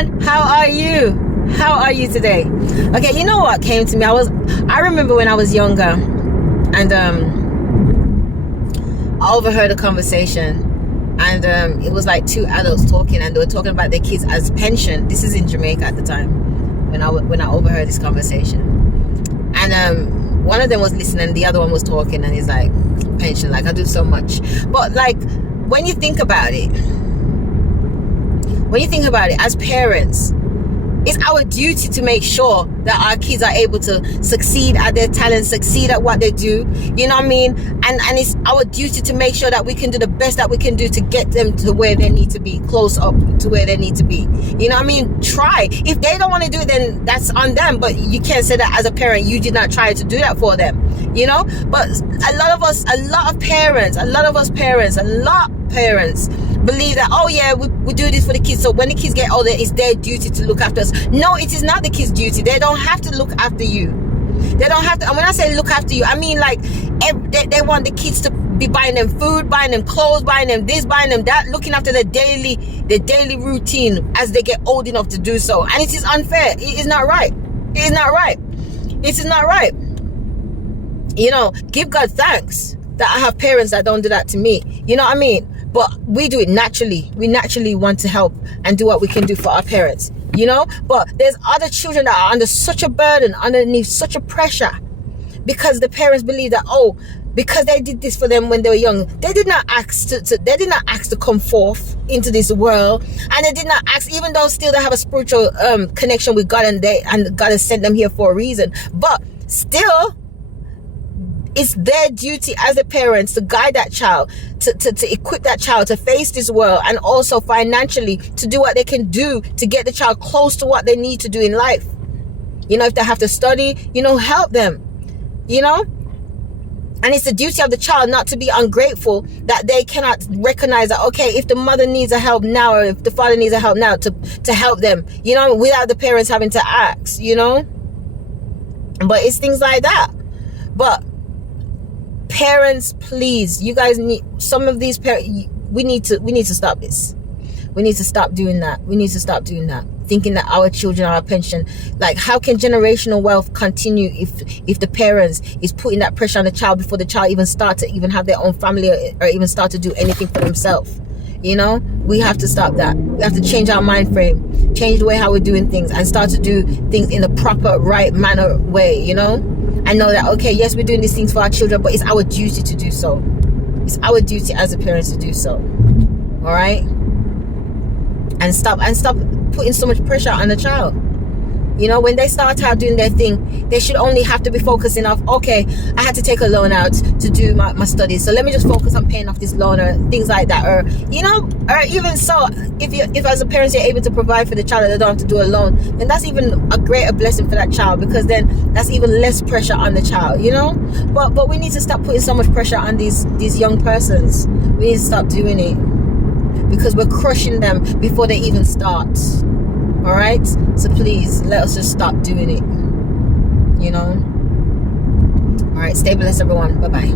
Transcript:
everyone. How are you? How are you today? Okay, you know what came to me? I remember when I was younger, and I overheard a conversation, and it was like two adults talking, and they were talking about their kids as pension. This is in Jamaica at the time when I overheard this conversation, and one of them was listening, the other one was talking, and he's like, pension, like I do so much. But like when you think about it, as parents, it's our duty to make sure that our kids are able to succeed at their talent, succeed at what they do. You know what I mean? And it's our duty to make sure that we can do the best that we can do to get them to where they need to be, close up to where they need to be. You know what I mean? Try. If they don't want to do it, then that's on them. But you can't say that as a parent, you did not try to do that for them. You know? But a lot of parents believe that, oh yeah, we do this for the kids, so when the kids get older, it's their duty to look after us. No, it is not the kids' duty. They don't have to look after you. They don't have to. And when I say look after you, I mean like they want the kids to be buying them food, buying them clothes, buying them this, buying them that, looking after their daily routine as they get old enough to do so. And it is unfair. It is not right. It is not right. It is not right. You know, give God thanks that I have parents that don't do that to me. You know what I mean? But we do it naturally. We naturally want to help and do what we can do for our parents, you know? But there's other children that are under such a burden, underneath such a pressure, because the parents believe that, oh, because they did this for them when they were young, they did not ask to come forth into this world, and they did not ask, even though still they have a spiritual connection with God, and God has sent them here for a reason. But still, it's their duty as a parents to guide that child, to equip that child to face this world, and also financially to do what they can do to get the child close to what they need to do in life. You know, if they have to study, you know, help them, you know. And it's the duty of the child not to be ungrateful that they cannot recognize that, okay, if the mother needs a help now, or if the father needs a help now, to help them, you know, without the parents having to ask, you know. But it's things like that. But parents, please, you guys need, some of these parents, we need to stop this. We need to stop doing that. We need to stop doing that, thinking that our children are our pension. Like, how can generational wealth continue if the parents is putting that pressure on the child before the child even start to even have their own family, or even start to do anything for themselves? You know, we have to stop that. We have to change our mind frame, change the way how we're doing things, and start to do things in the proper, right manner way, you know. I know that, okay, yes, we're doing these things for our children, but it's our duty to do so. It's our duty as a parent to do so. All right? And stop putting so much pressure on the child. You know, when they start out doing their thing, they should only have to be focusing off, okay, I had to take a loan out to do my studies, so let me just focus on paying off this loan, or things like that. Or, you know, or even so, if as a parent you're able to provide for the child and they don't have to do a loan, then that's even a greater blessing for that child, because then that's even less pressure on the child, you know. But we need to stop putting so much pressure on these young persons. We need to stop doing it, because we're crushing them before they even start. All right, so please let us just stop doing it, you know. All right, stay blessed, everyone. Bye.